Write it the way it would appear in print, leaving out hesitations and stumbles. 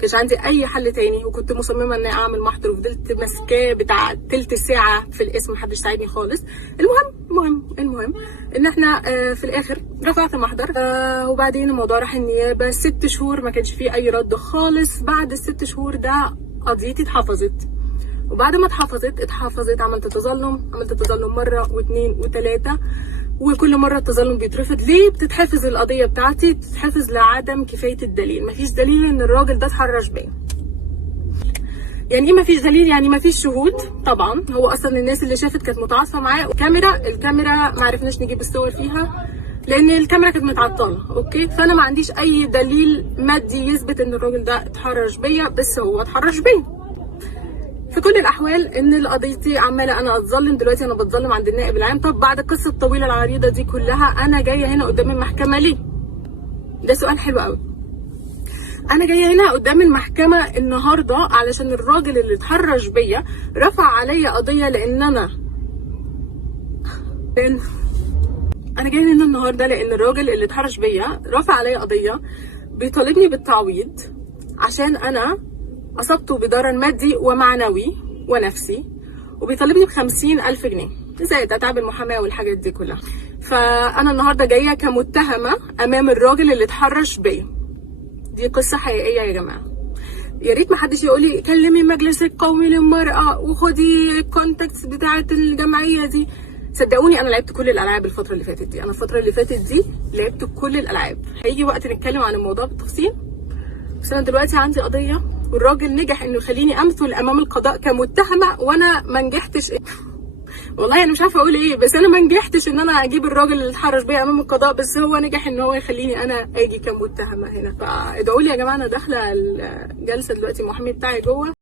كانش عندي اي حل تاني، وكنت مصممه اني اعمل محضر، وفضلت ماسكاه بتاع تلت ساعه في الاسم، محدش ساعدني خالص. المهم ان احنا في الاخر رفعت محضر، وبعدين الموضوع راح النيابه 6 شهور، ما كانش فيه اي رد خالص. بعد ال6 شهور ده قضيتي اتحفظت، وبعد ما اتحفظت عملت تظلم مره واثنين وثلاثه، وكل مره التظلم بيترفض. ليه بتتحفظ القضيه بتاعتي؟ بتتحفظ لعدم كفايه الدليل. مفيش دليل ان الراجل ده اتحرش بيا. يعني ايه مفيش دليل؟ يعني مفيش شهود. طبعا هو اصلا الناس اللي شافت كانت متعاطفه معاه. الكاميرا ما عرفناش نجيب الصور فيها لان الكاميرا كانت متعطله. اوكي، فانا ما عنديش اي دليل مادي يثبت ان الراجل ده اتحرش بيا، بس هو اتحرش بيا. في كل الاحوال ان قضيتي عماله انا اتظلم. دلوقتي انا بتظلم عند النائب العام. طب بعد القصه الطويله العريضه دي كلها انا جايه هنا قدام المحكمه ليه؟ ده سؤال حلو قوي. انا جايه هنا قدام المحكمه النهارده علشان الراجل اللي اتحرش بيا رفع عليا قضيه، لان انا جايه هنا النهارده لان الراجل اللي اتحرش بيا رفع عليا قضيه بيطالبني بالتعويض عشان انا اصبته بضرر مادي ومعنوي ونفسي، وبيطالبني ب50,000 جنيه زائد اتعاب المحاماه والحاجات دي كلها. فانا النهارده جايه كمتهمه امام الراجل اللي اتحرش بيا. دي قصه حقيقيه يا جماعه. يا ريت ما حدش يقول لي كلمي المجلس القومي للمراه وخدي الكونتاكتس بتاعه الجمعيه دي. صدقوني انا لعبت كل الالعاب الفتره اللي فاتت دي. لعبت كل الالعاب. هيجي وقت نتكلم عن الموضوع بالتفصيل، بس انا دلوقتي عندي قضيه، والراجل نجح انه يخليني امثل امام القضاء كمتهمه، وانا ما نجحتش. والله انا مش عارفه اقول ايه، بس انا ما نجحتش ان انا اجيب الراجل اللي اتحرش بيا امام القضاء، بس هو نجح ان هو يخليني انا اجي كمتهمه هنا. فادعوا لي يا جماعه، انا داخله الجلسه دلوقتي، المحامي بتاعي جوه.